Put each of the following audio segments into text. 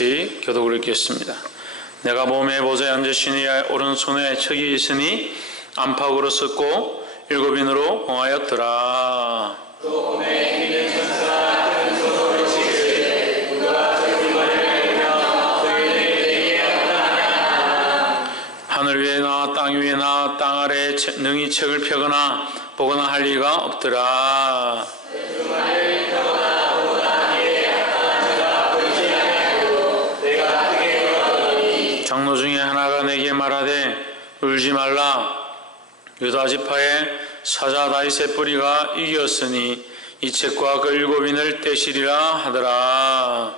같이 교독을 읽겠습니다. 내가 몸에 보좌에 앉으시니 오른손에 척이 있으니 안팎으로 썼고 일곱인으로 응하였더라. 또 몸에 있는 천사가 큰 소리로 치시되 누가 저기 말하며 저희들에게 하나냐. 하늘 위에나 땅 위에나 땅 아래에 능히 책을 펴거나 보거나 할 리가 없더라. 장로 중에 하나가 내게 말하되 울지 말라. 유다 지파의 사자 다윗의 뿌리가 이겼으니 이 책과 그 일곱인을 떼시리라 하더라.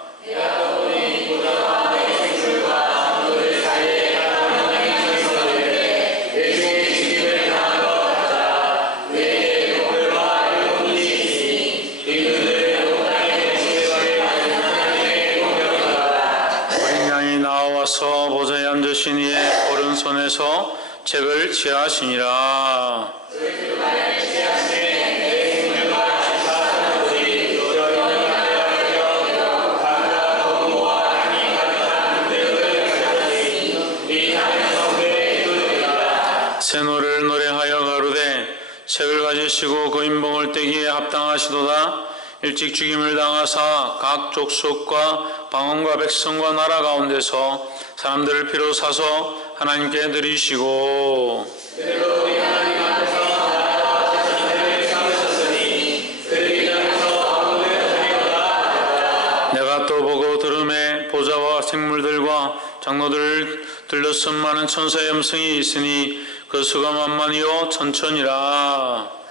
와서 보좌에 앉으신 이의 오른손에서 책을 취하시니라. 새 노래를 노래하여 가로되 책을 가지시고 그 인봉을 떼기에 합당하시도다. 일찍 죽임을 당하사 각 족속과 방언과 백성과 나라 가운데서 사람들을 피로 사서 하나님께 드리시고 내가 또 보고 들음에 보좌와 생물들과 장로들을 들러쓴 많은 천사의 음성이 있으니 그 수가 만만이요 천천이라.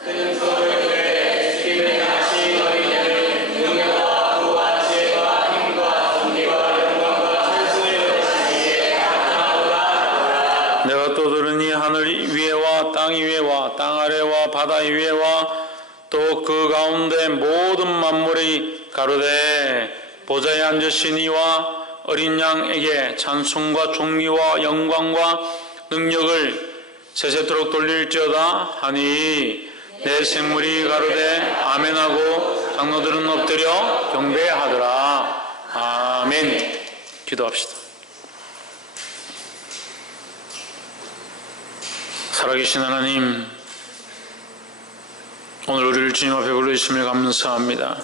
내가 또 들으니 하늘 위에와 땅 위에와 땅 아래와 바다 위에와 또 그 가운데 모든 만물이 가로되 보좌에 앉으신 이와 어린 양에게 찬송과 존귀와 영광과 능력을 세세토록 돌릴지어다 하니 내 생물이 가로되 아멘하고 장로들은 엎드려 경배하더라. 아멘. 기도합시다. 살아계신 하나님, 오늘 우리를 주님 앞에 불러주심을 감사합니다.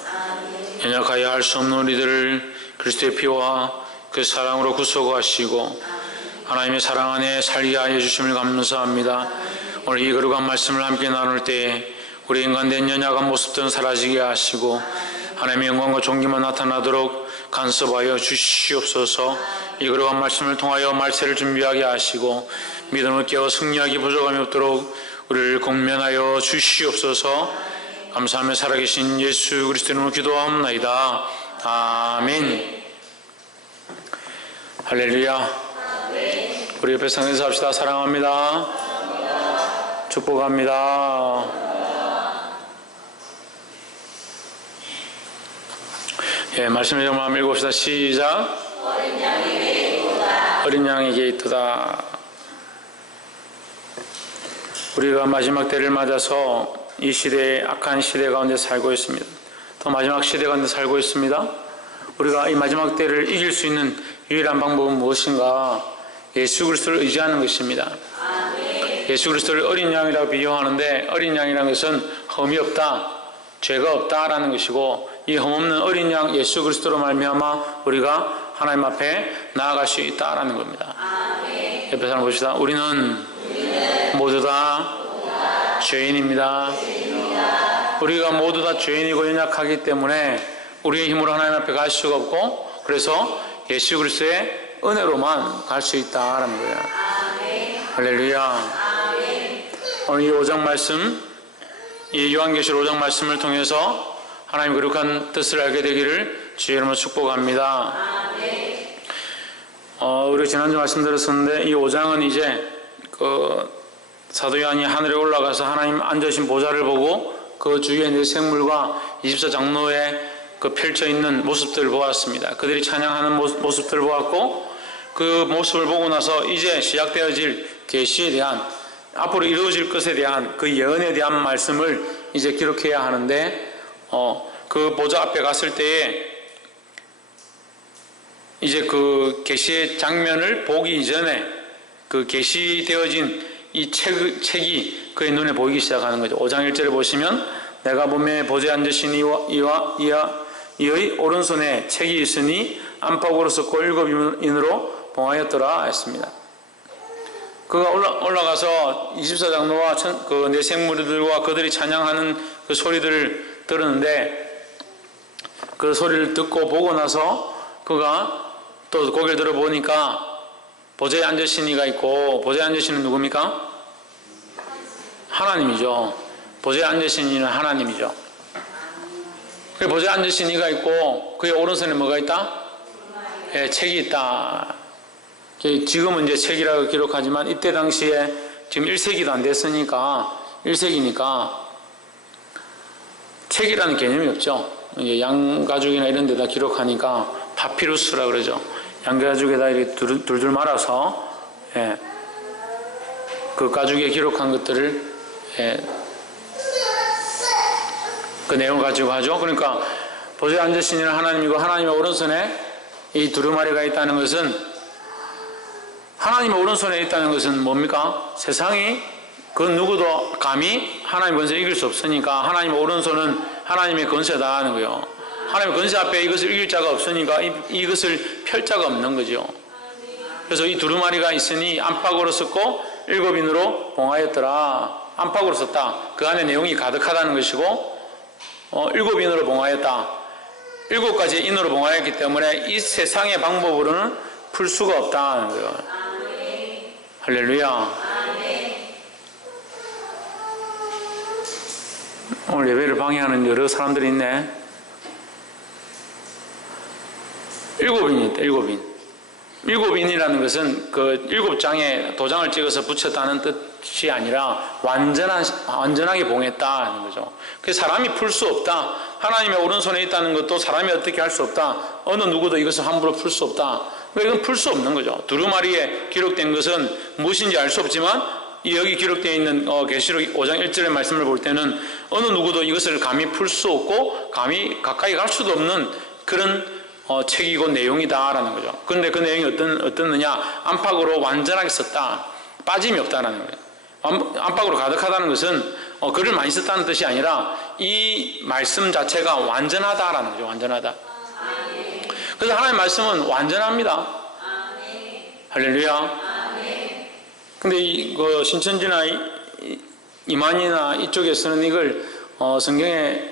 연약하여 할 수 없는 우리들을 그리스도의 피와 그 사랑으로 구속하시고 하나님의 사랑 안에 살게 하여 주심을 감사합니다. 오늘 이 거룩한 말씀을 함께 나눌 때에 우리 인간된 연약한 모습들은 사라지게 하시고 하나님의 영광과 존귀만 나타나도록 간섭하여 주시옵소서. 이 거룩한 말씀을 통하여 말세를 준비하게 하시고 믿음을 깨어 승리하기 부족함이 없도록 우리를 공면하여 주시옵소서. 감사하며 살아계신 예수 그리스도 이름으로 기도하옵나이다. 아멘. 할렐루야. 우리 옆에 상에서 합시다. 사랑합니다. 축복합니다. 예, 말씀을 좀 한번 읽읍시다. 시작. 어린 양에게 있도다. 우리가 마지막 때를 맞아서 이 시대의 악한 시대 가운데 살고 있습니다. 또 마지막 시대 가운데 살고 있습니다. 우리가 이 마지막 때를 이길 수 있는 유일한 방법은 무엇인가? 예수 그리스도를 의지하는 것입니다. 예수 그리스도를 어린 양이라고 비유하는데 어린 양이라는 것은 흠이 없다, 죄가 없다라는 것이고 이 흠없는 어린 양 예수 그리스도로 말미암아 우리가 하나님 앞에 나아갈 수 있다라는 겁니다. 옆에 사람 봅시다. 우리는 모두 다 죄인입니다. 우리가 모두 다 죄인이고 연약하기 때문에 우리의 힘으로 하나님 앞에 갈 수가 없고 그래서 예수 그리스도의 은혜로만 갈 수 있다라는 거예요. 할렐루야. 오늘 이 5장 말씀, 이 요한계시록 5장 말씀을 통해서 하나님 거룩한 뜻을 알게 되기를 주의 이름으로 축복합니다. 우리 지난주 말씀드렸었는데 이 5장은 이제 사도 요한이 하늘에 올라가서 하나님 앉으신 보좌를 보고 그 주위에 네 생물과 24장로의 그 펼쳐 있는 모습들을 보았습니다. 그들이 찬양하는 모습들을 보았고 그 모습을 보고 나서 이제 시작되어질 계시에 대한 앞으로 이루어질 것에 대한 그 예언에 대한 말씀을 이제 기록해야 하는데 그 보좌 앞에 갔을 때에 이제 그 계시의 장면을 보기 이전에 그 계시되어진 이 책이 그의 눈에 보이기 시작하는 거죠. 5장 1절에 보시면 내가 보매 보좌에 앉으신 이의 오른손에 책이 있으니 안팎으로 썼고 7인으로 봉하였더라 했습니다. 그가 올라가서 24장로와 그 내생무리들과 그들이 찬양하는 그 소리들을 들었는데 그 소리를 듣고 보고 나서 그가 또 고개를 들어보니까 보좌에 앉으신 이가 있고, 보좌에 앉으신 이는 누굽니까? 하나님이죠. 보좌에 앉으신 이는 하나님이죠. 그 보좌에 앉으신 이가 있고 그의 오른손에 뭐가 있다? 예, 책이 있다. 지금은 이제 책이라고 기록하지만 이때 당시에 지금 1세기도 안 됐으니까 1세기니까 책이라는 개념이 없죠. 이제 양가죽이나 이런 데다 기록하니까 파피루스라 그러죠. 양가죽에다 이렇게 둘둘 말아서 예, 그 가죽에 기록한 것들을 예, 그 내용을 가지고 하죠. 그러니까 보좌에 앉으신 이는 하나님이고 하나님의 오른손에 이 두루마리가 있다는 것은 하나님의 오른손에 있다는 것은 뭡니까? 세상이 그 누구도 감히 하나님의 권세를 이길 수 없으니까 하나님의 오른손은 하나님의 권세다 하는 거예요. 하나님의 권세 앞에 이것을 이길 자가 없으니까 이것을 펼 자가 없는 거죠. 그래서 이 두루마리가 있으니 안팎으로 썼고 7인으로 봉하였더라. 안팎으로 썼다. 그 안에 내용이 가득하다는 것이고 7인으로 봉하였다. 7가지의 인으로 봉하였기 때문에 이 세상의 방법으로는 풀 수가 없다는 거예요. 할렐루야. 오늘 예배를 방해하는 여러 사람들이 있네. 7인이 있다. 7인. 7인이라는 것은 그 7장에 도장을 찍어서 붙였다는 뜻이 아니라 완전하게 봉했다는 거죠. 그래서 사람이 풀 수 없다. 하나님의 오른손에 있다는 것도 사람이 어떻게 할 수 없다. 어느 누구도 이것을 함부로 풀 수 없다. 이건 풀 수 없는 거죠. 두루마리에 기록된 것은 무엇인지 알 수 없지만 여기 기록되어 있는 계시록 5장 1절의 말씀을 볼 때는 어느 누구도 이것을 감히 풀 수 없고 감히 가까이 갈 수도 없는 그런 책이고 내용이다라는 거죠. 그런데 그 내용이 어떻느냐? 안팎으로 완전하게 썼다. 빠짐이 없다라는 거예요. 안팎으로 가득하다는 것은 글을 많이 썼다는 뜻이 아니라 이 말씀 자체가 완전하다라는 거죠. 완전하다. 그래서 하나님의 말씀은 완전합니다. 할렐루야. 근데 그 신천지나 이만희나 이쪽에서는 이걸 성경에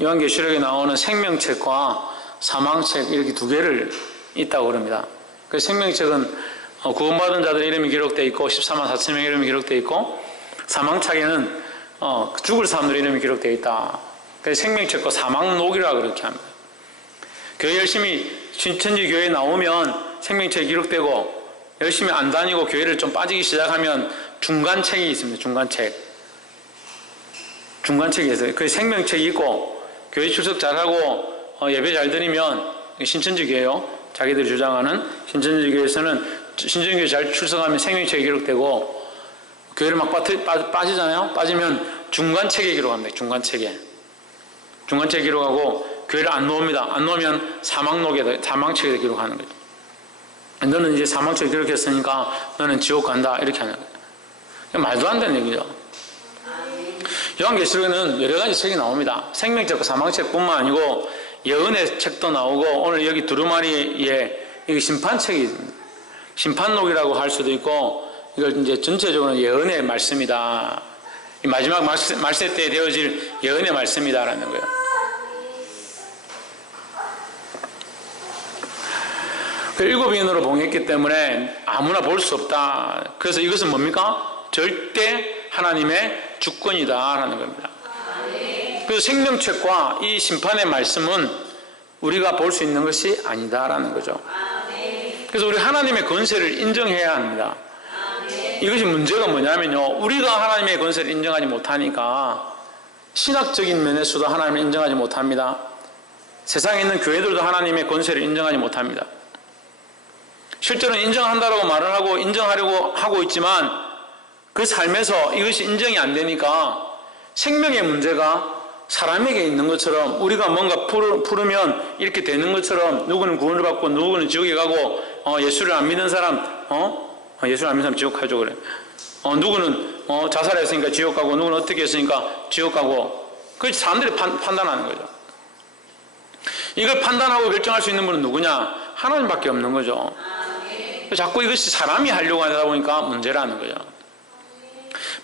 요한계시록에 나오는 생명책과 사망책 이렇게 두 개를 있다고 그럽니다. 그 생명책은 구원받은 자들의 이름이 기록되어 있고 14만 4천 명의 이름이 기록되어 있고 사망책에는 죽을 사람들의 이름이 기록되어 있다. 그래서 생명책과 사망록이라고 그렇게 합니다. 교회 열심히 신천지 교회에 나오면 생명책이 기록되고 열심히 안 다니고 교회를 좀 빠지기 시작하면 중간책이 있습니다. 중간책이 있어요. 그 생명책이 있고 교회 출석 잘하고 예배 잘 드리면 신천지 교회요. 자기들이 주장하는 신천지 교회에서는 신천지 교회 잘 출석하면 생명책이 기록되고 교회를 막 빠지잖아요. 빠지면 중간책에 기록합니다. 중간책에 기록하고 교회를 안 놓습니다. 안 놓으면 사망책에 기록하는 거죠. 너는 이제 사망책에 기록했으니까 너는 지옥 간다 이렇게 하는 거예요. 말도 안 되는 얘기죠. 요한계시록에는 여러 가지 책이 나옵니다. 생명책과 사망책뿐만 아니고 예언의 책도 나오고 오늘 여기 두루마리에 여기 심판책이 있습니다. 심판록이라고 할 수도 있고 이걸 이제 전체적으로 예언의 말씀이다. 이 마지막 말세 때에 되어질 예언의 말씀이다라는 거예요. 그 7인으로 봉했기 때문에 아무나 볼 수 없다. 그래서 이것은 뭡니까? 절대 하나님의 주권이다라는 겁니다. 그래서 생명책과 이 심판의 말씀은 우리가 볼 수 있는 것이 아니다라는 거죠. 그래서 우리 하나님의 권세를 인정해야 합니다. 이것이 문제가 뭐냐면요. 우리가 하나님의 권세를 인정하지 못하니까 신학적인 면에서도 하나님을 인정하지 못합니다. 세상에 있는 교회들도 하나님의 권세를 인정하지 못합니다. 실제로는 인정한다라고 말을 하고 인정하려고 하고 있지만 그 삶에서 이것이 인정이 안 되니까 생명의 문제가 사람에게 있는 것처럼 우리가 뭔가 풀으면 이렇게 되는 것처럼 누구는 구원을 받고 누구는 지옥에 가고 예수를 안 믿는 사람 예수를 안 믿는 사람 지옥 가죠 그래. 누구는 자살했으니까 지옥 가고 누구는 어떻게 했으니까 지옥 가고 그것이 사람들이 판단하는 거죠. 이걸 판단하고 결정할 수 있는 분은 누구냐? 하나님밖에 없는 거죠. 자꾸 이것이 사람이 하려고 하다 보니까 문제라는 거죠.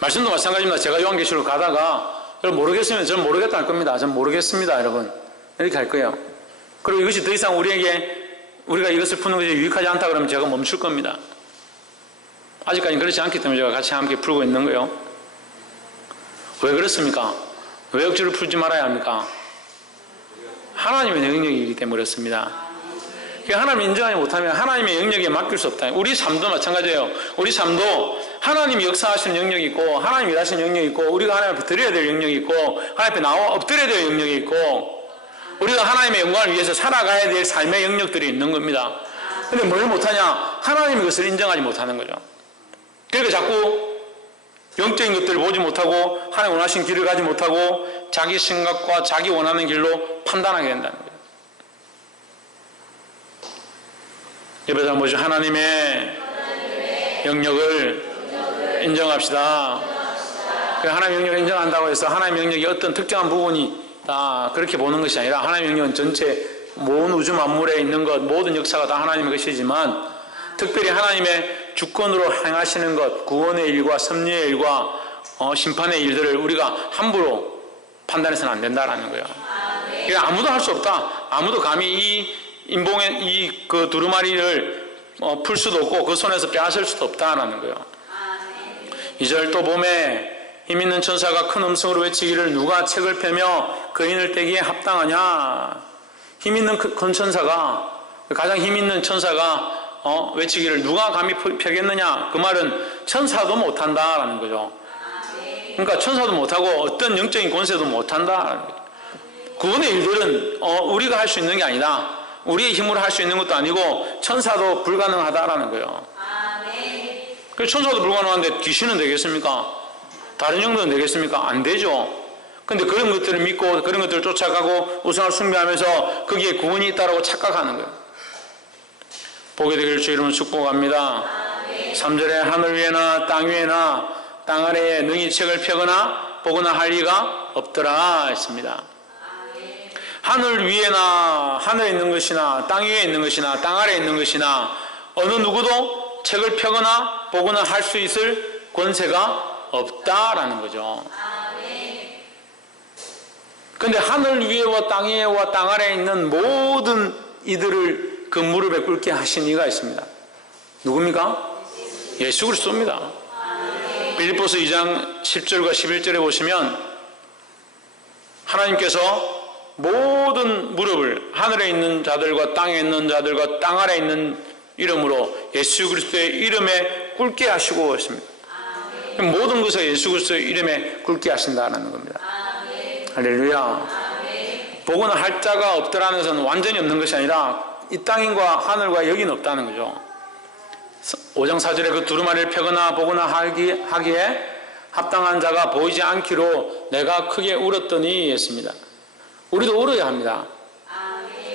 말씀도 마찬가지입니다. 제가 요한계시록 가다가 여러분 모르겠으면 저는 모르겠다 할 겁니다. 저는 모르겠습니다 여러분 이렇게 할 거예요. 그리고 이것이 더 이상 우리가 이것을 푸는 것이 유익하지 않다 그러면 제가 멈출 겁니다. 아직까지는 그렇지 않기 때문에 제가 같이 함께 풀고 있는 거예요. 왜 그렇습니까? 왜 억지로 풀지 말아야 합니까? 하나님의 영역이기 때문에 그렇습니다. 하나님 인정하지 못하면 하나님의 영역에 맡길 수 없다. 우리 삶도 마찬가지예요. 우리 삶도 하나님이 역사하시는 영역이 있고 하나님이 일하시는 영역이 있고 우리가 하나님 앞에 드려야 될 영역이 있고 하나님 앞에 나와 엎드려야 될 영역이 있고 우리가 하나님의 영광을 위해서 살아가야 될 삶의 영역들이 있는 겁니다. 근데 뭘 못하냐? 하나님이 그것을 인정하지 못하는 거죠. 그러니까 자꾸 영적인 것들을 보지 못하고 하나님 원하신 길을 가지 못하고 자기 생각과 자기 원하는 길로 판단하게 된다는 거예요. 옆에서 한번 보시죠. 하나님의 영역을 인정합시다. 하나님의 영역을 인정한다고 해서 하나님의 영역이 어떤 특정한 부분이 다 그렇게 보는 것이 아니라 하나님의 영역은 전체 모든 우주 만물에 있는 것 모든 역사가 다 하나님의 것이지만 특별히 하나님의 주권으로 행하시는 것 구원의 일과 섭리의 일과 심판의 일들을 우리가 함부로 판단해서는 안 된다라는 거예요. 그러니까 아무도 할 수 없다. 아무도 감히 이 그 두루마리를 풀 수도 없고 그 손에서 빼앗을 수도 없다라는 거예요. 2절 또 봄에 힘있는 천사가 큰 음성으로 외치기를 누가 책을 펴며 거인을 떼기에 합당하냐. 힘있는 큰 천사가 가장 힘있는 천사가 외치기를 누가 감히 펴겠느냐. 그 말은 천사도 못한다라는 거죠. 그러니까 천사도 못하고 어떤 영적인 권세도 못한다라는 거죠. 구원의 일들은 우리가 할 수 있는 게 아니다. 우리의 힘으로 할 수 있는 것도 아니고 천사도 불가능하다라는 거예요. 그래서 천사도 불가능한데 귀신은 되겠습니까? 다른 영들은 되겠습니까? 안 되죠. 근데 그런 것들을 믿고 그런 것들을 쫓아가고 우상을 숭배하면서 거기에 구원이 있다고 착각하는 거예요. 보게 되기를 주 이름으로 축복합니다. 3절에 하늘 위에나 땅 위에나 땅 아래에 능히 책을 펴거나 보거나 할 리가 없더라 했습니다. 하늘 위에나 하늘에 있는 것이나 땅 위에 있는 것이나 땅 아래에 있는 것이나 어느 누구도 책을 펴거나 보거나 할 수 있을 권세가 없다라는 거죠. 그런데 하늘 위에와 땅 위에와 땅 아래에 있는 모든 이들을 그 무릎에 꿇게 하신 이가 있습니다. 누굽니까? 예수 그리스도입니다. 빌립보서 2장 10절과 11절에 보시면 하나님께서 모든 무릎을 하늘에 있는 자들과 땅에 있는 자들과 땅 아래에 있는 이름으로 예수 그리스도의 이름에 꿇게 하시고 있습니다. 모든 것을 예수 그리스도의 이름에 꿇게 하신다는 겁니다. 할렐루야. 보거나 할 자가 없더라는 것은 완전히 없는 것이 아니라 이 땅과 하늘과 여기는 없다는 거죠. 5장 4절에 그 두루마리를 펴거나 보거나 하기에 합당한 자가 보이지 않기로 내가 크게 울었더니 했습니다. 우리도 울어야 합니다.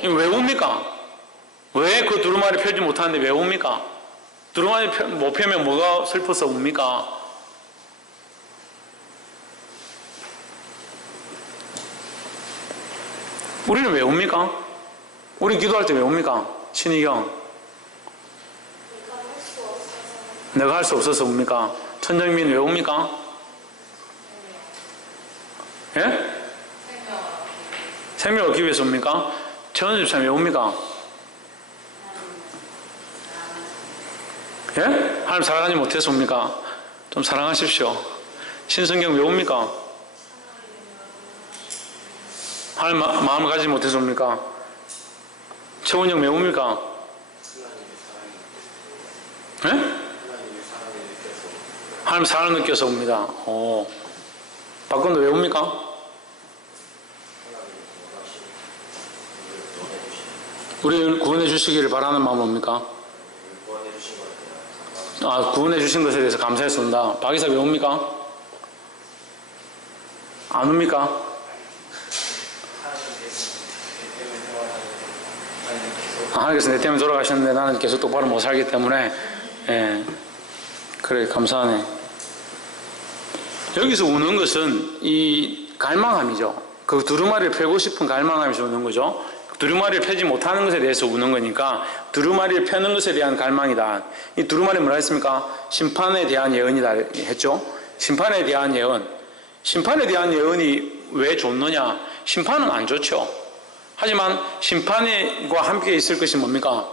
왜 웁니까? 왜 그 두루마리 펴지 못하는데 왜 웁니까? 두루마리 못 펴면 뭐가 슬퍼서 웁니까? 우리는 왜 웁니까? 우리 기도할 때 왜 웁니까? 신희경 내가 할 수 없어서 웁니까? 천정민 왜 웁니까? 예? 생명을 얻기 위해서 옵니까? 최원주 집사님 왜 옵니까? 예? 하나님 사랑하지 못해서 옵니까? 좀 사랑하십시오. 신성경 왜 옵니까? 하나님 마음을 가지지 못해서 옵니까? 최원영 왜 옵니까? 예? 하나님 사랑을 느껴서 옵니다. 박건도 왜 옵니까? 우리를 구원해 주시기를 바라는 마음 옵니까? 구원해 주신 것에 대해서 감사해서 온다. 박이사 왜 옵니까? 안 옵니까? 하나님께서 내 때문에 돌아가셨는데 나는 계속 똑바로 못 살기 때문에 그래 감사하네. 여기서 우는 것은 이 갈망함이죠. 그 두루마리를 펴고 싶은 갈망함에서 우는 거죠. 두루마리를 펴지 못하는 것에 대해서 우는 거니까 두루마리를 펴는 것에 대한 갈망이다. 이 두루마리 뭐라 했습니까? 심판에 대한 예언이다 했죠. 심판에 대한 예언. 심판에 대한 예언이 왜 좋느냐? 심판은 안 좋죠. 하지만 심판과 함께 있을 것이 뭡니까?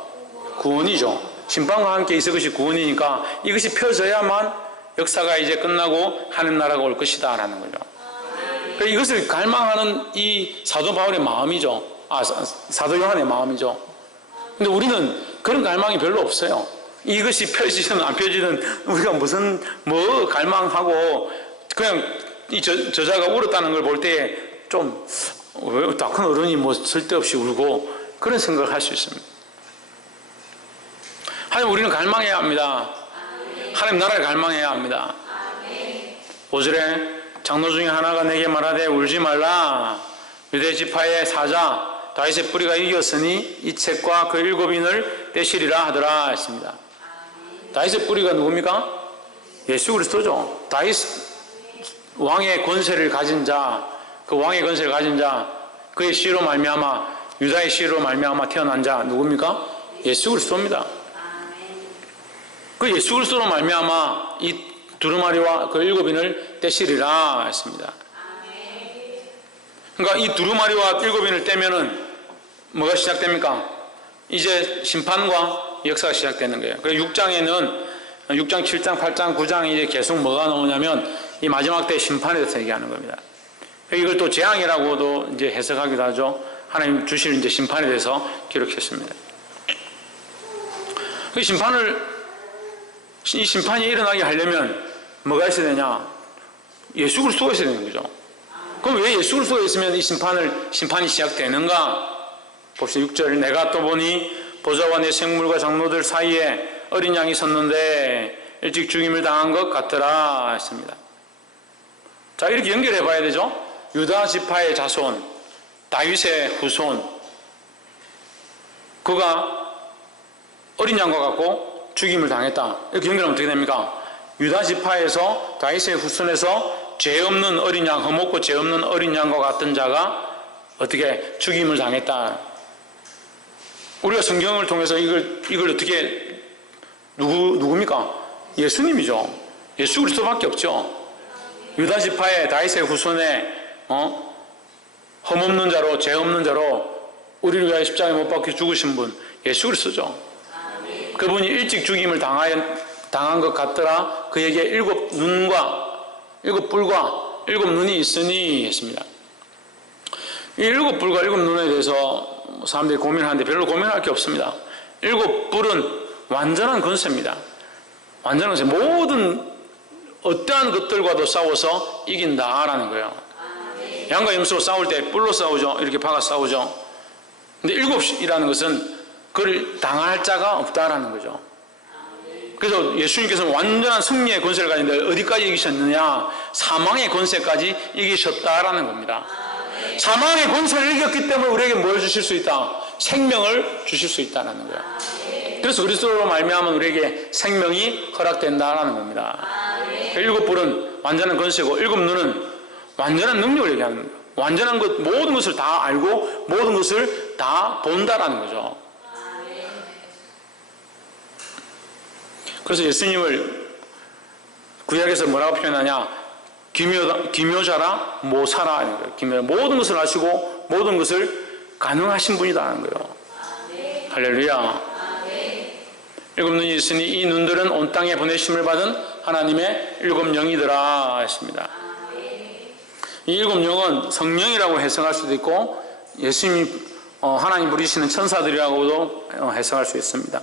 구원이죠. 심판과 함께 있을 것이 구원이니까 이것이 펴져야만 역사가 이제 끝나고 하는 나라가 올 것이다 라는 거죠. 그러니까 이것을 갈망하는 이 사도 바울의 마음이죠. 사도 요한의 마음이죠. 근데 우리는 그런 갈망이 별로 없어요. 이것이 펴지든 안 펴지든 우리가 무슨 뭐 갈망하고 그냥 이 저자가 울었다는 걸 볼 때 좀 왜 다 큰 어른이 뭐 쓸데없이 울고 그런 생각을 할 수 있습니다. 하지만 우리는 갈망해야 합니다. 하나님 나라를 갈망해야 합니다. 5절에 장로 중에 하나가 내게 말하되 울지 말라. 유대 지파의 사자 다윗의 뿌리가 이겼으니 이 책과 그 7인을 떼시리라 하더라 했습니다. 다윗의 뿌리가 누굽니까? 예수 그리스도죠. 다윗 왕의 권세를 가진 자, 그 왕의 권세를 가진 자, 그의 씨로 말미암아 유다의 씨로 말미암아 태어난 자 누굽니까? 예수 그리스도입니다. 그 예수 그리스도로 말미암아 이 두루마리와 그 7인을 떼시리라 했습니다. 그러니까 이 두루마리와 7인을 떼면은 뭐가 시작됩니까? 이제 심판과 역사가 시작되는 거예요. 그래서 6장에는 6장, 7장, 8장, 9장 이제 계속 뭐가 나오냐면 이 마지막 때 심판에 대해서 얘기하는 겁니다. 이걸 또 재앙이라고도 이제 해석하기도 하죠. 하나님 주시는 이제 심판에 대해서 기록했습니다. 이 심판이 일어나게 하려면 뭐가 있어야 되냐? 예수 그리스도가 있어야 되는 거죠. 그럼 왜 예수 그리스도가 있으면 이 심판이 시작되는가? 봅시다. 6절 내가 또 보니 보좌와 내 생물과 장로들 사이에 어린 양이 섰는데 일찍 죽임을 당한 것 같더라 했습니다. 자, 이렇게 연결해 봐야 되죠. 유다 지파의 자손, 다윗의 후손, 그가 어린 양과 같고 죽임을 당했다. 이렇게 연결하면 어떻게 됩니까? 유다 지파에서 다윗의 후손에서 죄 없는 어린 양, 흠없고 죄 없는 어린 양과 같은 자가 어떻게 죽임을 당했다. 우리가 성경을 통해서 이걸 어떻게 누굽니까? 예수님이죠. 예수 그리스도밖에 없죠. 유다 지파의 다윗의 후손에 흠없는 자로 죄 없는 자로 우리를 위하여 십자가에 못 박혀 죽으신 분 예수 그리스도죠. 그분이 일찍 죽임을 당한 것 같더라. 그에게 7눈과 7뿔과 7눈이 있으니 했습니다. 이 7뿔과 7눈에 대해서 사람들이 고민하는데 별로 고민할 게 없습니다. 7뿔은 완전한 권세입니다. 완전한 권세. 모든 어떠한 것들과도 싸워서 이긴다라는 거예요. 양과 염소로 싸울 때 뿔로 싸우죠. 이렇게 박아 싸우죠. 근데 7이라는 것은 그걸 당할 자가 없다라는 거죠. 그래서 예수님께서는 완전한 승리의 권세를 가지는데 어디까지 이기셨느냐? 사망의 권세까지 이기셨다라는 겁니다. 사망의 권세를 이겼기 때문에 우리에게 뭘 주실 수 있다? 생명을 주실 수 있다는 거예요. 그래서 그리스도로 말미암아 우리에게 생명이 허락된다라는 겁니다. 7뿔은 완전한 권세고 7눈은 완전한 능력을 얘기하는 거예요. 완전한 것, 모든 것을 다 알고 모든 것을 다 본다라는 거죠. 그래서 예수님을 구약에서 뭐라고 표현하냐? 기묘자라 모사라 하는 거예요. 모든 것을 아시고 모든 것을 가능하신 분이다는 거예요. 할렐루야. 7눈이 있으니 이 눈들은 온 땅에 보내심을 받은 하나님의 7영이더라 했습니다. 이 7영은 성령이라고 해석할 수도 있고 예수님이 하나님 부리시는 천사들이라고도 해석할 수 있습니다.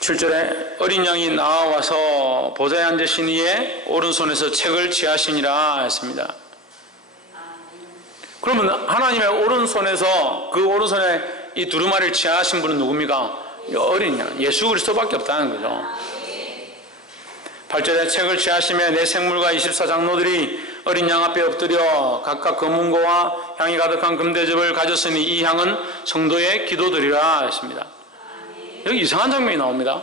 7절에 어린 양이 나와서 보좌에 앉으신 이의 오른손에서 책을 취하시니라 했습니다. 그러면 하나님의 오른손에서 그 오른손에 이 두루마리를 취하신 분은 누굽니까? 어린 양, 예수 그리스도밖에 없다는 거죠. 8절에 책을 취하시며 내 생물과 24장로들이 어린 양 앞에 엎드려 각각 검은고와 향이 가득한 금대접을 가졌으니 이 향은 성도의 기도드리라 했습니다. 여기 이상한 장면이 나옵니다.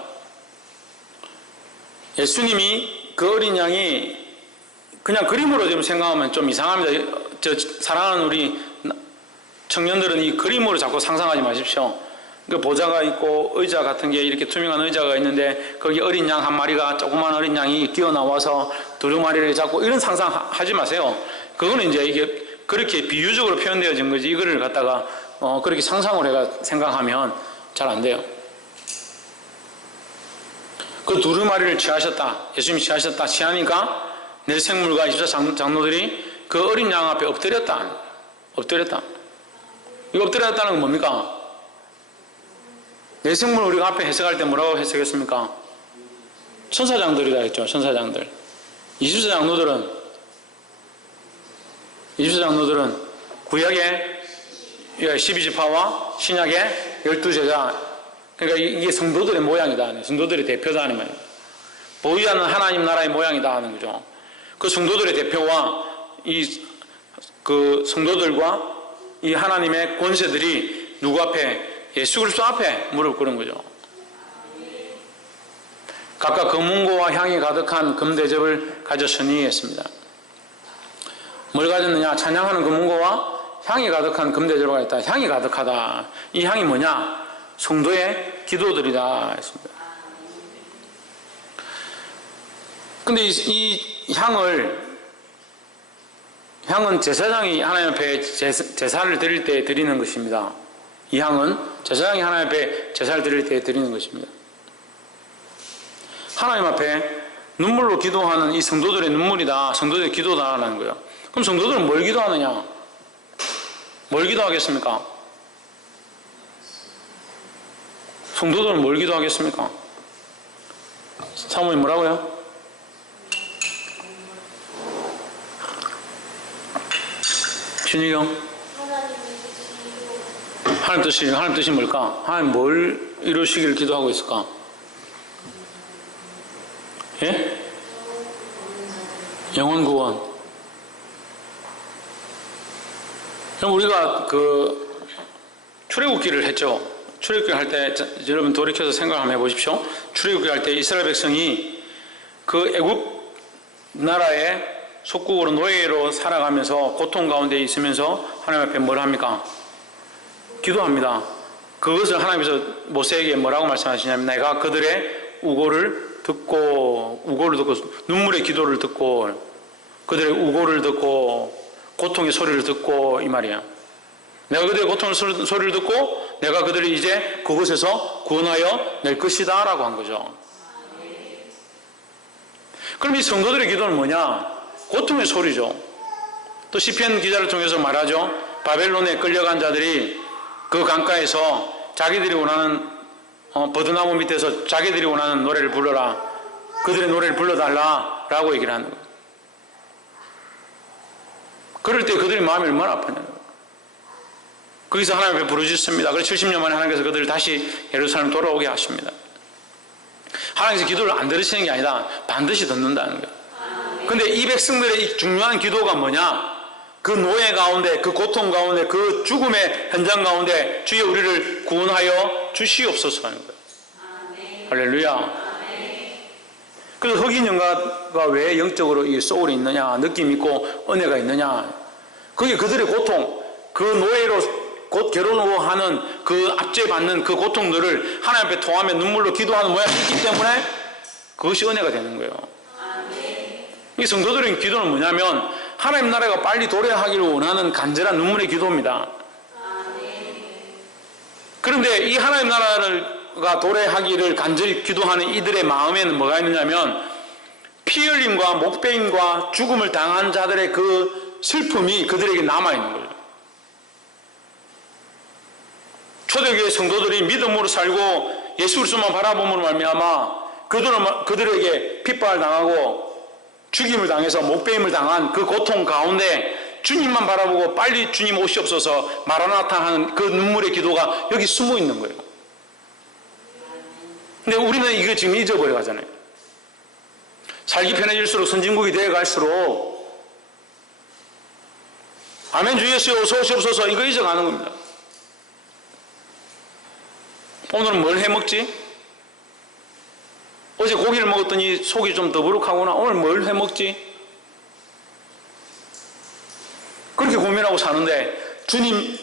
예수님이 그 어린 양이 그냥 그림으로 좀 생각하면 좀 이상합니다. 사랑하는 우리 청년들은 이 그림으로 자꾸 상상하지 마십시오. 그 보좌가 있고 의자 같은 게 이렇게 투명한 의자가 있는데 거기 어린 양 한 마리가, 조그만 어린 양이 뛰어나와서 두루마리를 잡고, 이런 상상하지 마세요. 그거는 이제 이게 그렇게 비유적으로 표현되어진 거지, 이거를 갖다가 그렇게 상상을 해가 생각하면 잘 안 돼요. 그 두루마리를 취하셨다, 예수님이 취하셨다, 취하니까 내 생물과 24 장로들이 그 어린 양 앞에 엎드렸다. 이거 엎드렸다는 건 뭡니까? 내생물 우리가 앞에 해석할 때 뭐라고 해석했습니까? 천사장들이라 했죠. 천사장들. 24장로들은 구약의 12지파와 신약의 12제자, 그러니까 이게 성도들의 모양이다, 성도들의 대표다 하는 말이에요. 보이지 않는 하나님 나라의 모양이다 하는 거죠. 그 성도들의 대표와 그 성도들과 이 하나님의 권세들이 누구 앞에? 예수 그리스도 앞에 무릎 꿇은 거죠. 각각 금은고와 향이 가득한 금대접을 가졌으니 했습니다. 뭘 가졌느냐? 찬양하는 금은고와 향이 가득한 금대접을 가졌다. 향이 가득하다. 이 향이 뭐냐? 성도의 기도들이다 했습니다. 근데 이 향은 제사장이 하나님 앞에 제사를 드릴 때 드리는 것입니다. 이 향은 제사장이 하나님 앞에 제사를 드릴 때 드리는 것입니다. 하나님 앞에 눈물로 기도하는 이 성도들의 눈물이다, 성도들의 기도다라는 거예요. 그럼 성도들은 뭘 기도하느냐? 뭘 기도하겠습니까? 성도들은 뭘 기도하겠습니까? 사모님 뭐라고요? 신희경? 하나님 뜻이 뭘까? 하나님 뭘 이루시기를 기도하고 있을까? 예? 영혼 구원. 그럼 우리가 그 출애굽기를 했죠. 출애굽기 할 때 여러분 돌이켜서 생각 한번 해보십시오. 출애굽기 할 때 이스라엘 백성이 그 애굽 나라의 속국으로 노예로 살아가면서 고통 가운데 있으면서 하나님 앞에 뭘 합니까? 기도합니다. 그것을 하나님께서 모세에게 뭐라고 말씀하시냐면, 내가 그들의 우고를 듣고 눈물의 기도를 듣고 그들의 우고를 듣고 고통의 소리를 듣고, 이 말이야. 내가 그들의 고통의 소리를 듣고 내가 그들을 이제 그곳에서 구원하여 낼 것이다 라고 한 거죠. 그럼 이 성도들의 기도는 뭐냐? 고통의 소리죠. 또 시편 기자를 통해서 말하죠. 바벨론에 끌려간 자들이 그 강가에서 자기들이 원하는 버드나무 밑에서 자기들이 원하는 노래를 불러라, 그들의 노래를 불러달라 라고 얘기를 하는 거예요. 그럴 때 그들의 마음이 얼마나 아팠냐는 거예요. 거기서 하나님 앞에 부르짖습니다. 그래서 70년 만에 하나님께서 그들을 다시 예루살렘 돌아오게 하십니다. 하나님께서 기도를 안 들으시는 게 아니라 반드시 듣는다는 거예요. 근데 이 백성들의 이 중요한 기도가 뭐냐? 그 노예 가운데, 그 고통 가운데, 그 죽음의 현장 가운데 주여 우리를 구원하여 주시옵소서 하는 거예요. 할렐루야. 그래서 흑인 영가가 왜 영적으로 이 소울이 있느냐, 느낌 있고 은혜가 있느냐? 그게 그들의 고통, 그 노예로 곧 괴로워하는 그 압제받는 그 고통들을 하나님 앞에 통하며 눈물로 기도하는 모양이 있기 때문에 그것이 은혜가 되는 거예요. 이 성도들의 기도는 뭐냐면 하나님 나라가 빨리 도래하기를 원하는 간절한 눈물의 기도입니다. 그런데 이 하나님 나라가 도래하기를 간절히 기도하는 이들의 마음에는 뭐가 있느냐면 피 흘림과 목베임과 죽음을 당한 자들의 그 슬픔이 그들에게 남아있는 거예요. 초대교회 성도들이 믿음으로 살고 예수 그리스도만 바라봄으로 말미암아 그들에게 핍박을 당하고 죽임을 당해서 목베임을 당한 그 고통 가운데 주님만 바라보고 빨리 주님 오시옵소서 마라나타 하는 그 눈물의 기도가 여기 숨어 있는 거예요. 근데 우리는 이거 지금 잊어버려 가잖아요. 살기 편해질수록, 선진국이 되어 갈수록 아멘 주 예수여 어서 오시옵소서 이거 잊어가는 겁니다. 오늘은 뭘 해먹지? 어제 고기를 먹었더니 속이 좀 더부룩하구나. 오늘 뭘 해먹지? 그렇게 고민하고 사는데 주님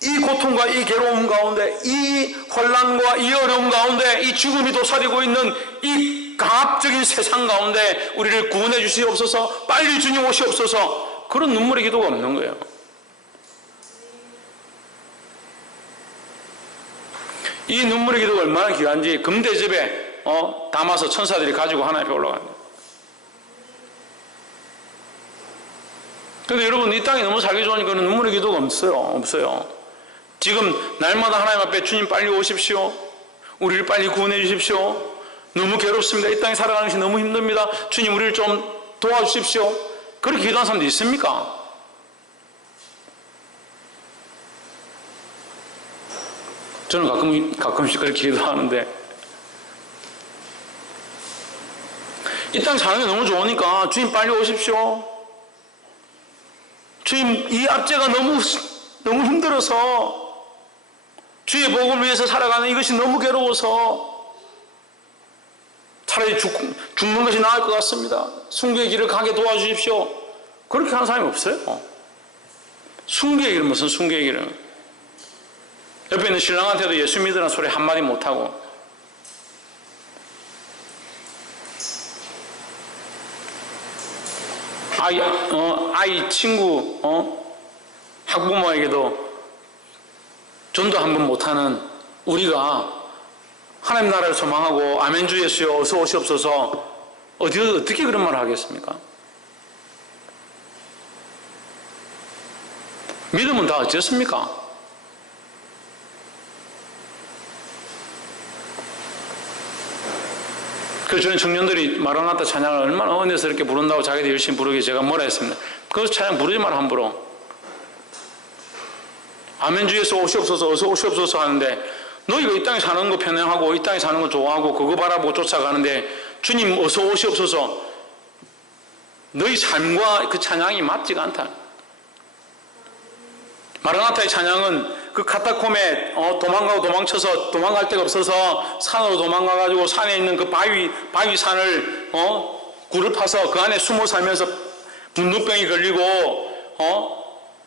이 고통과 이 괴로움 가운데 이 혼란과 이 어려움 가운데 이 죽음이 도사리고 있는 이 강압적인 세상 가운데 우리를 구원해 주시옵소서, 빨리 주님 오시옵소서, 그런 눈물의 기도가 없는 거예요. 이 눈물의 기도가 얼마나 귀한지 금대접에 담아서 천사들이 가지고 하나님 앞에 올라갑니다. 근데 여러분 이 땅이 너무 살기 좋으니까 눈물의 기도가 없어요. 지금 날마다 하나님 앞에 주님 빨리 오십시오, 우리를 빨리 구원해 주십시오, 너무 괴롭습니다, 이 땅에 살아가는 것이 너무 힘듭니다, 주님 우리를 좀 도와주십시오, 그렇게 기도하는 사람도 있습니까? 저는 가끔씩 그렇게 기도하는데 이 땅 사는 게 너무 좋으니까 주님 빨리 오십시오, 주님 이 압제가 너무 힘들어서, 주의 복음을 위해서 살아가는 이것이 너무 괴로워서 차라리 죽는 것이 나을 것 같습니다, 순교의 길을 가게 도와주십시오, 그렇게 하는 사람이 없어요. 순교의 길은 무슨 순교의 길은? 옆에 있는 신랑한테도 예수 믿으라는 소리 한마디 못하고, 아이 친구 학부모에게도 전도 한번 못하는 우리가 하나님 나라를 소망하고 아멘 주 예수여 어서 오시옵소서 어떻게 그런 말을 하겠습니까? 믿음은 다 어찌했습니까? 그래서 저는 청년들이 마라나타 찬양을 얼마나 은혜스럽게 부른다고 자기들 열심히 부르게 제가 뭐라 했습니다. 그래서 찬양 부르지 마라 함부로. 아멘 주에서 오시옵소서 어서 오시옵소서 하는데 너희가 이 땅에 사는 거 편향하고 이 땅에 사는 거 좋아하고 그거 바라보고 쫓아가는데 주님 어서 오시옵소서, 너희 삶과 그 찬양이 맞지가 않다. 마라나타의 찬양은 그 카타콤에 도망가고 도망쳐서 도망갈 데가 없어서 산으로 도망가가지고 산에 있는 그 바위 산을 굴을 파서 그 안에 숨어 살면서 분노병이 걸리고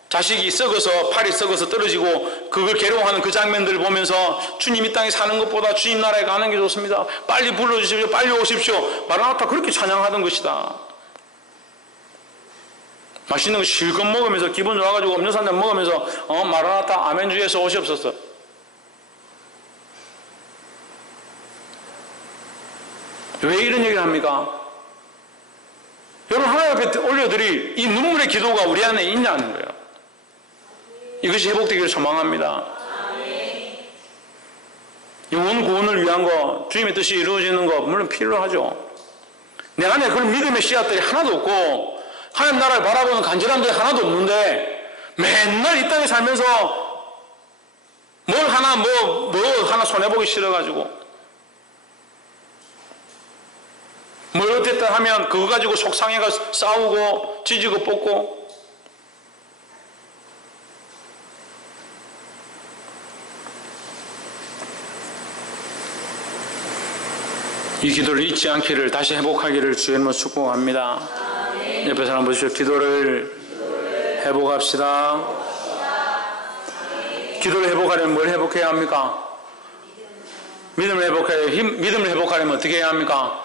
자식이 썩어서 팔이 썩어서 떨어지고 그걸 괴로워하는 그 장면들을 보면서 주님 이 땅에 사는 것보다 주님 나라에 가는 게 좋습니다, 빨리 불러주십시오, 빨리 오십시오, 마라나타 그렇게 찬양하던 것이다. 맛있는 거 실컷 먹으면서 기분 좋아가지고 음료수 한잔 먹으면서 마라나타 아멘 주에서 오시옵소서. 왜 이런 얘기를 합니까? 여러분 하나님 앞에 올려드릴 이 눈물의 기도가 우리 안에 있냐는 거예요. 이것이 회복되기를 소망합니다. 영혼 구원을 위한 거, 주님의 뜻이 이루어지는 거 물론 필요하죠. 내 안에 그런 믿음의 씨앗들이 하나도 없고 하나님 나라를 바라보는 간절함들이 하나도 없는데 맨날 이 땅에 살면서 뭘 하나 손해보기 싫어가지고 뭘 어땠다 하면 그거 가지고 속상해가 싸우고 찢고 뽑고, 이 기도를 잊지 않기를, 다시 회복하기를 주의 이름으로 축복합니다. 옆에 사람 보십시오. 기도를 회복합시다. 기도를 회복하려면 뭘 회복해야 합니까? 믿음을 회복하려면 어떻게 해야 합니까?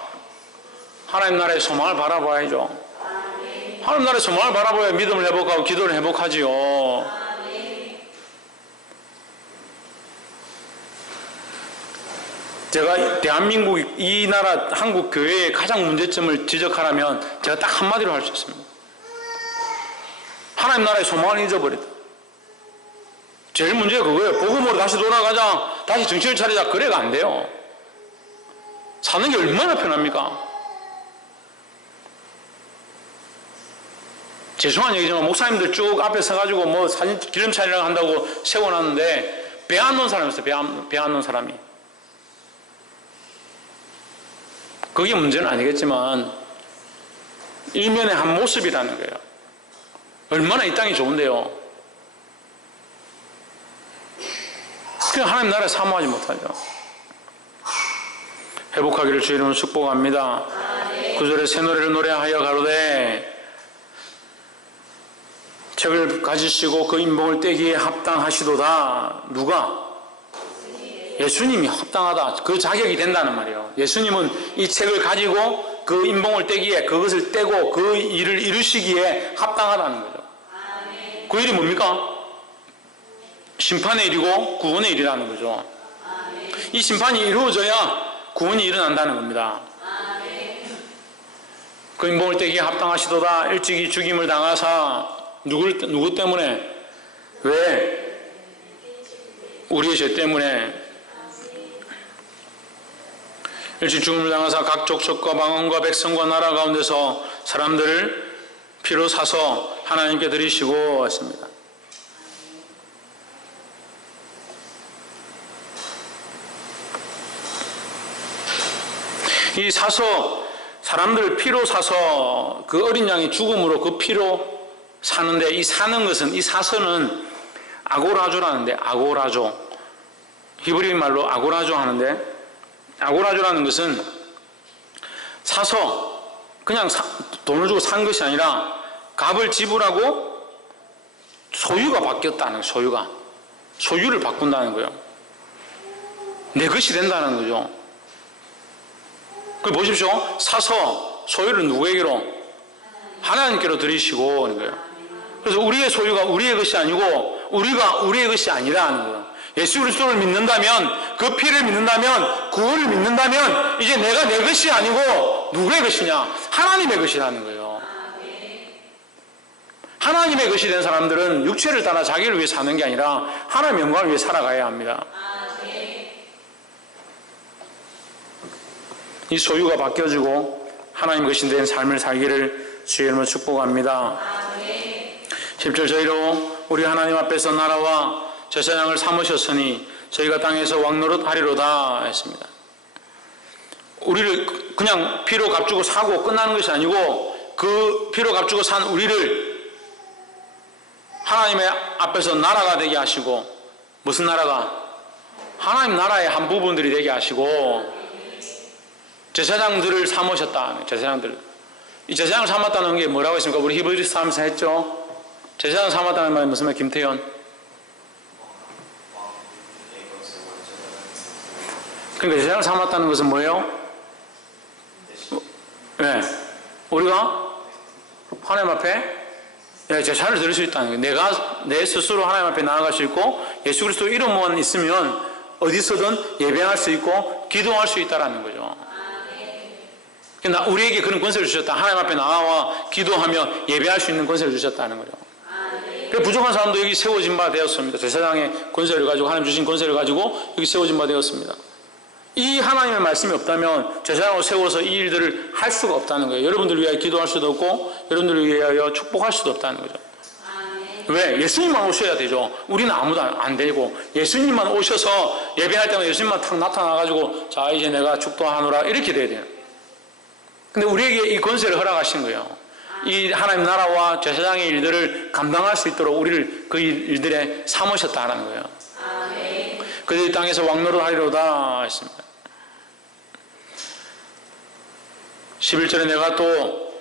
하나님 나라의 소망을 바라봐야죠. 하나님 나라의 소망을 바라봐야 믿음을 회복하고 기도를 회복하지요. 제가 대한민국 이 나라 한국 교회의 가장 문제점을 지적하라면 제가 딱 한마디로 할 수 있습니다. 하나님 나라의 소망을 잊어버렸다. 제일 문제가 그거예요. 복음으로 다시 돌아가자, 다시 정신을 차리자, 그래가 안 돼요. 사는 게 얼마나 편합니까? 죄송한 얘기지만 목사님들 쭉 앞에 서가지고 뭐 사진 기름 촬영 한다고 세워놨는데 배 안 놓은 사람이 있어요. 배 안 놓은 사람이. 그게 문제는 아니겠지만 일면의 한 모습이라는 거예요. 얼마나 이 땅이 좋은데요. 그냥 하나님 나라에 사모하지 못하죠. 회복하기를 주의 이름으로 축복합니다. 9절에 새 노래를 노래하여 가로되 책을 가지시고 그 인봉을 떼기에 합당하시도다. 누가? 예수님이 합당하다. 그 자격이 된다는 말이에요. 예수님은 이 책을 가지고 그 인봉을 떼기에, 그것을 떼고 그 일을 이루시기에 합당하다는 거죠. 그 일이 뭡니까? 심판의 일이고 구원의 일이라는 거죠. 이 심판이 이루어져야 구원이 일어난다는 겁니다. 그 인봉을 떼기에 합당하시도다. 일찍이 죽임을 당하사 누구 때문에? 왜? 우리의 죄 때문에. 일찍 죽음을 당하사 각 족속과 방언과 백성과 나라 가운데서 사람들을 피로 사서 하나님께 드리시고 했습니다. 이 사서, 사람들을 피로 사서 그 어린 양이 죽음으로 그 피로 사는데, 이 사는 것은, 이 사서는 아고라조라는데, 아고라조, 히브리 말로 아고라조 하는데, 아고라조라는 것은 사서 그냥 돈을 주고 산 것이 아니라 값을 지불하고 소유가 바뀌었다는 거예요. 소유를 바꾼다는 거예요. 내 것이 된다는 거죠. 그 보십시오. 사서 소유를 누구에게로? 하나님께로 드리시고 하는 거예요. 그래서 우리의 소유가 우리의 것이 아니고 우리가 우리의 것이 아니라는 거예요. 예수 그리스도를 믿는다면, 그 피를 믿는다면, 구원을 믿는다면 이제 내가 내 것이 아니고 누구의 것이냐? 하나님의 것이라는 거예요. 하나님의 것이 된 사람들은 육체를 따라 자기를 위해 사는 게 아니라 하나님의 영광을 위해 살아가야 합니다. 이 소유가 바뀌어지고 하나님 것이 된 삶을 살기를 주의 이름으로 축복합니다. 10절 저희로 우리 하나님 앞에서 나라와 제사장을 삼으셨으니 저희가 땅에서 왕노릇 하리로다 했습니다. 우리를 그냥 피로 값주고 사고 끝나는 것이 아니고 그 피로 값주고 산 우리를 하나님의 앞에서 나라가 되게 하시고, 무슨 나라가? 하나님 나라의 한 부분들이 되게 하시고 제사장들을 삼으셨다. 제사장들. 이 제사장을 삼았다는 게 뭐라고 했습니까? 우리 히브리서 하면서 했죠. 제사장 삼았다는 말이 무슨 말? 김태현. 그러니까 제사장을 삼았다는 것은 뭐예요? 네. 우리가 하나님 앞에 제사를 드릴 수 있다는 거예요. 내가 내 스스로 하나님 앞에 나아갈 수 있고 예수 그리스도 이름만 있으면 어디서든 예배할 수 있고 기도할 수 있다는 거죠. 우리에게 그런 권세를 주셨다. 하나님 앞에 나와 기도하며 예배할 수 있는 권세를 주셨다는 거죠. 부족한 사람도 여기 세워진 바 되었습니다. 제사장의 권세를 가지고, 하나님 주신 권세를 가지고 여기 세워진 바 되었습니다. 이 하나님의 말씀이 없다면 제사장을 세워서 이 일들을 할 수가 없다는 거예요. 여러분들을 위하여 기도할 수도 없고 여러분들을 위하여 축복할 수도 없다는 거죠. 왜? 예수님만 오셔야 되죠. 우리는 아무도 안 되고 예수님만 오셔서 예배할 때마다 예수님만 탁 나타나가지고 자 이제 내가 축도하노라 이렇게 돼야 돼요. 근데 우리에게 이 권세를 허락하신 거예요. 이 하나님 나라와 제사장의 일들을 감당할 수 있도록 우리를 그 일들에 삼으셨다는 거예요. 그들이 땅에서 왕노릇 하리로다 했습니다. 11절에 내가 또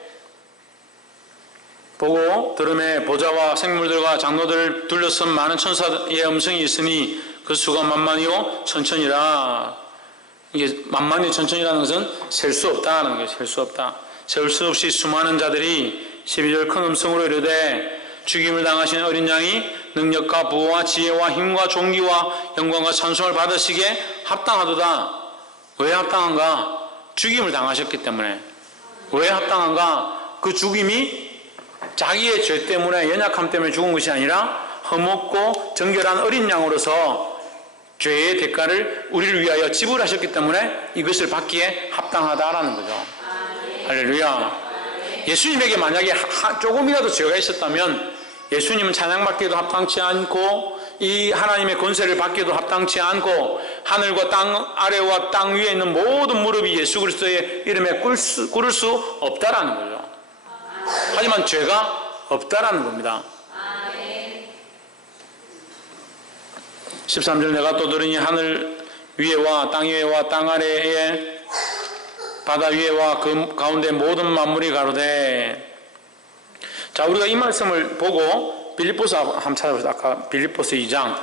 보고 들음에 보좌와 생물들과 장로들을 둘러쓴 많은 천사의 음성이 있으니 그 수가 만만이요 천천이라. 이게 만만이 천천이라는 것은 셀 수 없다는 거예요. 셀 수 없다. 세울 수 없이 수많은 자들이 12절 큰 음성으로 이르되 죽임을 당하신 어린 양이 능력과 부와 지혜와 힘과 존귀와 영광과 찬송을 받으시기에 합당하도다. 왜 합당한가? 죽임을 당하셨기 때문에. 왜 합당한가? 그 죽임이 자기의 죄 때문에, 연약함 때문에 죽은 것이 아니라 흠없고 정결한 어린 양으로서 죄의 대가를 우리를 위하여 지불하셨기 때문에 이것을 받기에 합당하다라는 거죠. 할렐루야. 예수님에게 만약에 조금이라도 죄가 있었다면 예수님은 찬양받기에도 합당치 않고 이 하나님의 권세를 받기에도 합당치 않고 하늘과 땅 아래와 땅 위에 있는 모든 무릎이 예수 그리스도의 이름에 꿇을 수 없다라는 거죠. 하지만 죄가 없다라는 겁니다. 13절 내가 또 들으니 하늘 위에와 땅 위에와 땅 아래에 바다 위에와 그 가운데 모든 만물이 가로되. 자, 우리가 이 말씀을 보고 빌립보서 한번 찾아보세요. 아까 빌립보서 2장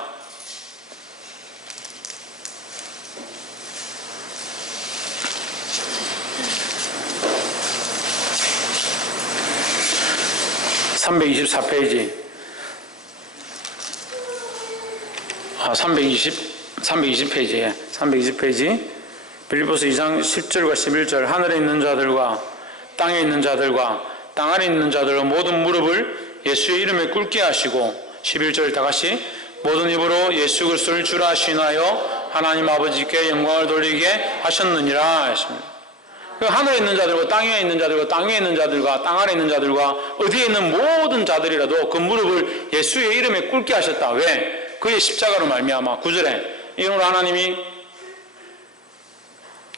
324페이지 320페이지에 320페이지 빌립보서 2장 10절과 11절 하늘에 있는 자들과 땅에 있는 자들과 땅 아래 있는 자들과 모든 무릎을 예수의 이름에 꿇게 하시고 11절 다같이 모든 입으로 예수 그리스도를 주라 시인하여 하나님 아버지께 영광을 돌리게 하셨느니라 했습니다. 하늘에 있는 자들과 땅 위에 있는 자들과 땅 위에 있는 자들과 땅 아래 있는 자들과 어디에 있는 모든 자들이라도 그 무릎을 예수의 이름에 꿇게 하셨다. 왜? 그의 십자가로 말미암아. 9절에 이름으로 하나님이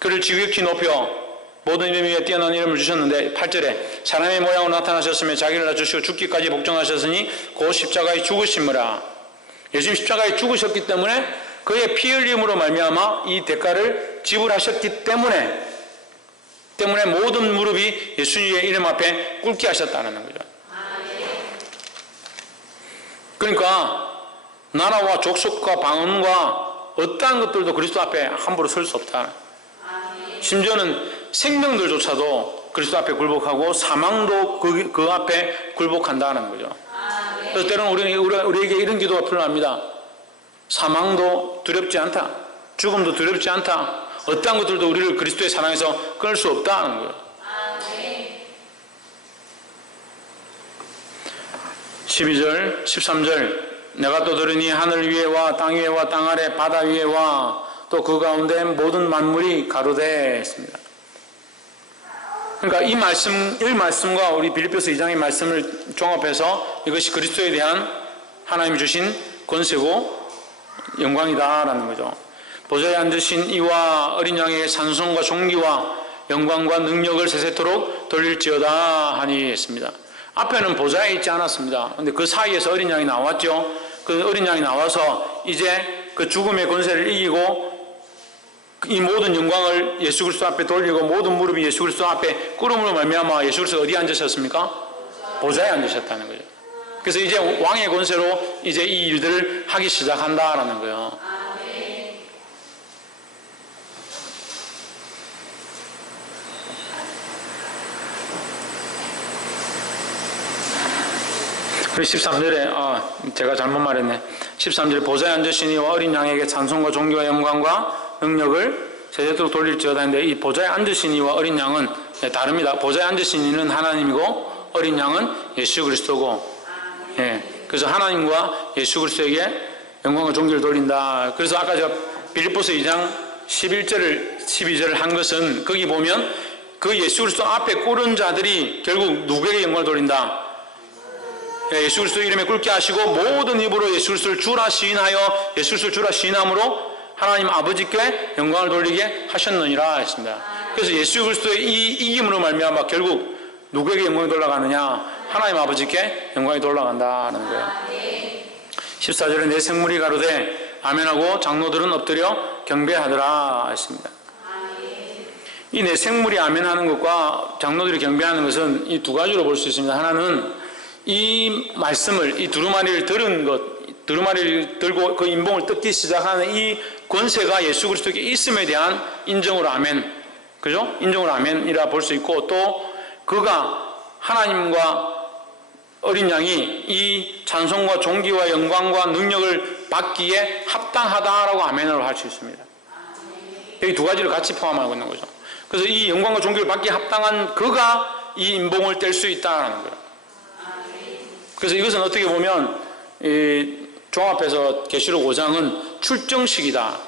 그를 지극히 높여 모든 이름 위에 뛰어난 이름을 주셨는데 8절에 사람의 모양으로 나타나셨으며 자기를 낮추시고 죽기까지 복종하셨으니 그 십자가에 죽으심이라. 예수님 십자가에 죽으셨기 때문에 그의 피 흘림으로 말미암아 이 대가를 지불하셨기 때문에 모든 무릎이 예수님의 이름 앞에 꿇게 하셨다는 거죠. 그러니까 나라와 족속과 방언과 어떠한 것들도 그리스도 앞에 함부로 설 수 없다. 심지어는 생명들조차도 그리스도 앞에 굴복하고 사망도 그 앞에 굴복한다는 거죠. 그래서 때로는 우리에게 이런 기도가 필요합니다. 사망도 두렵지 않다. 죽음도 두렵지 않다. 어떠한 것들도 우리를 그리스도의 사랑에서 끊을 수 없다는 거예요. 12절, 13절 내가 또 들으니 하늘 위에와 땅 위에와 땅 아래 바다 위에와 또 그 가운데 모든 만물이 가로되 했습니다. 그러니까 이 말씀과 우리 빌립보서 2장의 말씀을 종합해서 이것이 그리스도에 대한 하나님이 주신 권세고 영광이다라는 거죠. 보좌에 앉으신 이와 어린 양에게 찬송과 존귀와 영광과 능력을 세세토록 돌릴지어다 하니 했습니다. 앞에는 보좌에 있지 않았습니다. 그런데 그 사이에서 어린 양이 나왔죠. 그 어린 양이 나와서 이제 그 죽음의 권세를 이기고 이 모든 영광을 예수 그리스도 앞에 돌리고 모든 무릎이 예수 그리스도 앞에 꿇음으로 말미암아 예수 그리스도 어디에 앉으셨습니까? 보좌에 앉으셨다는 거예요. 그래서 이제 왕의 권세로 이제 이 일들을 하기 시작한다라는 거예요. 그리고 13절에 제가 잘못 말했네. 13절에 보좌에 앉으신 이와 어린 양에게 찬송과 존귀와 영광과 능력을 세세토록 돌릴지어다 했는데 이 보좌에 앉으신 이와 어린 양은 다릅니다. 보좌에 앉으신 이는 하나님이고 어린 양은 예수 그리스도고 그래서 하나님과 예수 그리스도에게 영광과 존귀를 돌린다. 그래서 아까 제가 빌립보서 2장 11절을 12절을 한 것은 거기 보면 그 예수 그리스도 앞에 꿇은 자들이 결국 누구에게 영광을 돌린다? 예수 그리스도 이름에 꿇게 하시고 모든 입으로 예수 그리스도를 주라 시인하여 예수 그리스도를 주라 시인함으로 하나님 아버지께 영광을 돌리게 하셨느니라 했습니다. 그래서 예수 그리스도의 이 이김으로 말미암아 결국 누구에게 영광이 돌아가느냐? 하나님 아버지께 영광이 돌아간다는 거예요. 14절에 내 생물이 가로되 아멘하고 장로들은 엎드려 경배하더라 했습니다. 이 내 생물이 아멘하는 것과 장로들이 경배하는 것은 이 두 가지로 볼 수 있습니다. 하나는 이 말씀을 이 두루마리를 들은 것 두루마리를 들고 그 인봉을 뜯기 시작하는 이 권세가 예수 그리스도께 있음에 대한 인정으로 아멘. 그죠? 인정으로 아멘이라 볼 수 있고 또 그가 하나님과 어린 양이 이 찬송과 존귀와 영광과 능력을 받기에 합당하다라고 아멘으로 할 수 있습니다. 여기 두 가지를 같이 포함하고 있는 거죠. 그래서 이 영광과 존귀를 받기에 합당한 그가 이 인봉을 뗄 수 있다는 거예요. 그래서 이것은 어떻게 보면 이 종합해서 계시록 5장은 출정식이다.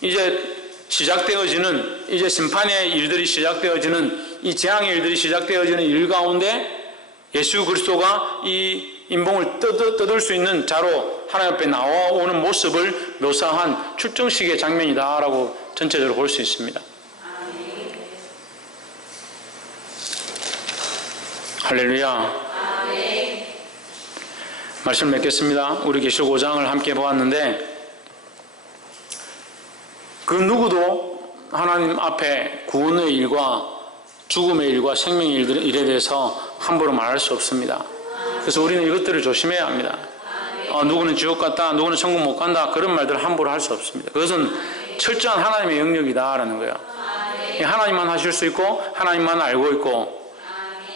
이제 시작되어지는 이제 심판의 일들이 시작되어지는 이 재앙의 일들이 시작되어지는 일 가운데 예수 그리스도가 이 인봉을 뜯을 수 있는 자로 하나님 앞에 나와오는 모습을 묘사한 출정식의 장면이다라고 전체적으로 볼 수 있습니다. 할렐루야. 말씀 맺겠습니다. 우리 계시록 5장을 함께 보았는데 그 누구도 하나님 앞에 구원의 일과 죽음의 일과 생명의 일에 대해서 함부로 말할 수 없습니다. 그래서 우리는 이것들을 조심해야 합니다. 누구는 지옥 갔다, 누구는 천국 못 간다, 그런 말들을 함부로 할 수 없습니다. 그것은 철저한 하나님의 영역이다라는 거예요. 하나님만 하실 수 있고 하나님만 알고 있고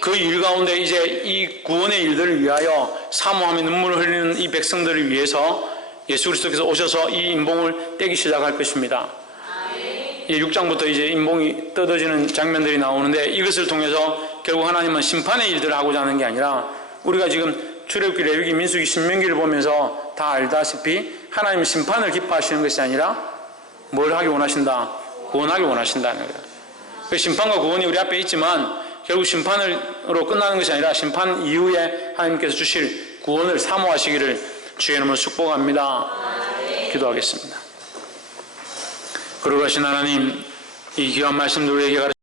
그 일 가운데 이제 이 구원의 일들을 위하여 사모하며 눈물을 흘리는 이 백성들을 위해서 예수 그리스도께서 오셔서 이 인봉을 떼기 시작할 것입니다. 6장부터 이제 인봉이 뜯어지는 장면들이 나오는데 이것을 통해서 결국 하나님은 심판의 일들을 하고자 하는 게 아니라 우리가 지금 출애굽기, 레위기, 민수기, 신명기를 보면서 다 알다시피 하나님은 심판을 기뻐하시는 것이 아니라 뭘 하기 원하신다? 구원하기 원하신다는 거예요. 그 심판과 구원이 우리 앞에 있지만 결국 심판으로 끝나는 것이 아니라 심판 이후에 하나님께서 주실 구원을 사모하시기를 주의 이름으로 축복합니다. 기도하겠습니다. 거룩하신 하나님, 이 귀한 말씀들 우리에게 가르쳐